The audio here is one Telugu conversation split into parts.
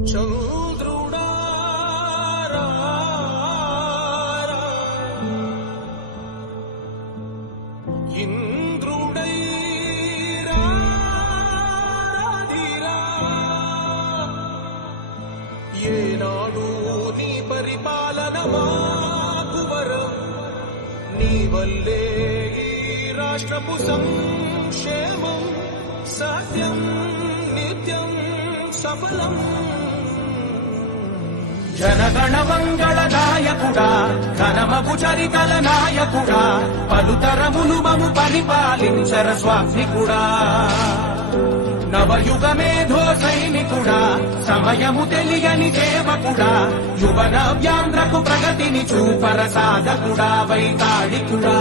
చంద్రుడారా ఇంద్రుడై రాధిరా ఏనాడు నీ పరిపాలన మాకు వరం నీ వల్లే ఈ రాష్ట్రపు సంక్షేమం సత్యం నిత్యం సఫలం జనగణ మంగళ నాయకుడా ఘనమగు చరితల నాయకుడా పలుతరములు మము పరిపాలించర స్వామికుడా నవయుగ మేధో సైనికుడా సమయము తెలియని సేవకుడా యువన వ్యాంధ్రకు ప్రగతిని చూపర సాధకుడా వైతాళికుడా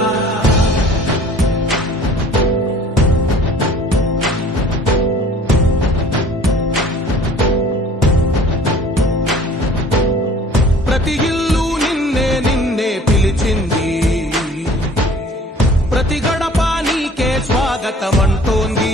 ప్రతి ఇల్లు నిన్నే నిన్నే పిలిచింది ప్రతి గడప నీకే స్వాగతమంటోంది